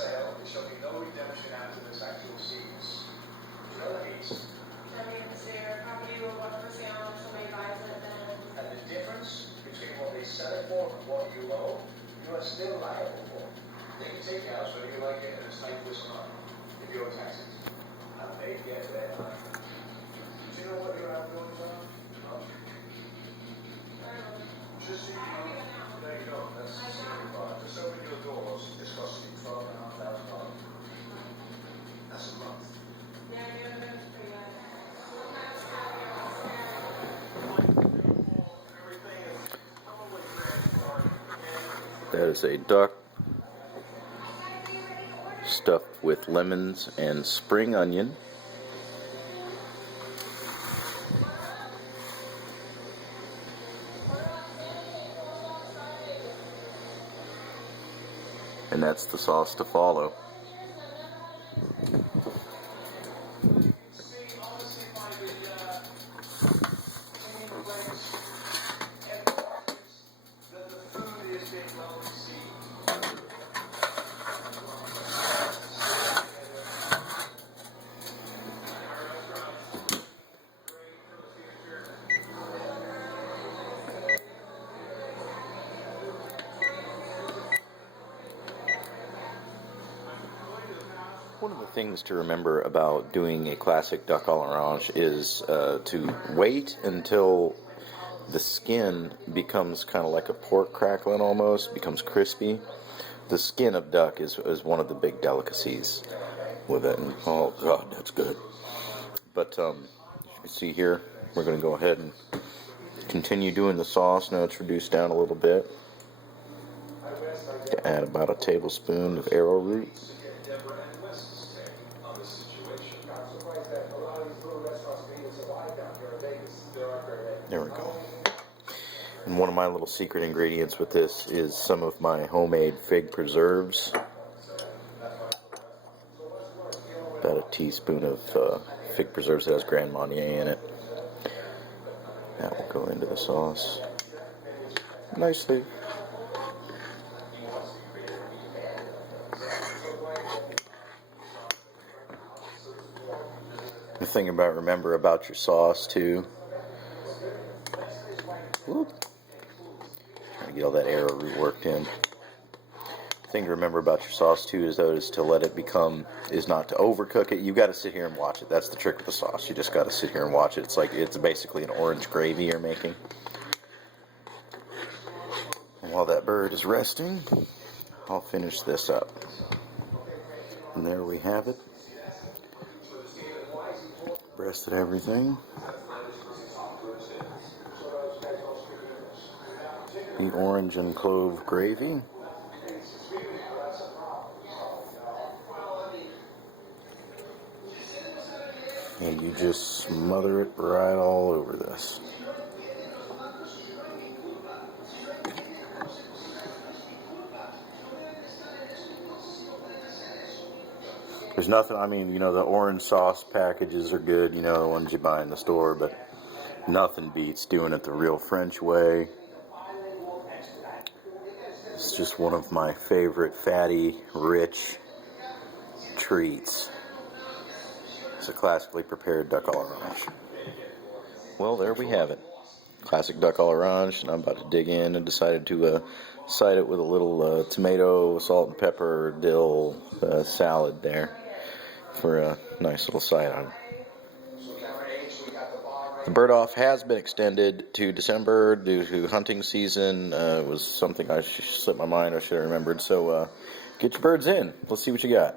sale, there shall be no redemption after this actual seas. Do you know what that means? That means your property will go up for sale if somebody buys it, then... And the difference between what they sell it for and what you owe, you are still liable for. They can take your house whether you like it and it's like this or not, if you owe taxes. And they get their money. Do you know what your outgoings are? No? Just so you know, there you go, that's $65. Just open your doors, it's costing you $12,500. That's a month. Yeah, that's pretty good. That is a duck stuffed with lemons and spring onion. And that's the sauce to follow. One of the things to remember about doing a classic duck à l'orange is to wait until the skin becomes kind of like a pork crackling almost, becomes crispy. The skin of duck is one of the big delicacies with it. And, oh God, that's good. But as you can see here, we're going to go ahead and continue doing the sauce. Now it's reduced down a little bit. To add about a tablespoon of arrowroot. There we go. And one of my little secret ingredients with this is some of my homemade fig preserves. About a teaspoon of fig preserves that has Grand Marnier in it. That will go into the sauce nicely. The thing remember about your sauce too. Whoop. Trying to get all that arrowroot worked in. The thing to remember about your sauce too is to let it is not to overcook it. You got to sit here and watch it. That's the trick of the sauce. You just got to sit here and watch it. It's basically an orange gravy you're making. And while that bird is resting, I'll finish this up. And there we have it. Breasted everything. The orange and clove gravy. And you just smother it right all over this. There's nothing, the orange sauce packages are good, the ones you buy in the store, but nothing beats doing it the real French way. It's just one of my favorite fatty, rich treats. It's a classically prepared duck à l'orange. Well, there we have it. Classic duck à l'orange, and I'm about to dig in and decided to side it with a little tomato, salt and pepper, dill salad there for a nice little side on. The bird off has been extended to December due to hunting season. It was something I slipped my mind, I should have remembered. So get your birds in. Let's see what you got.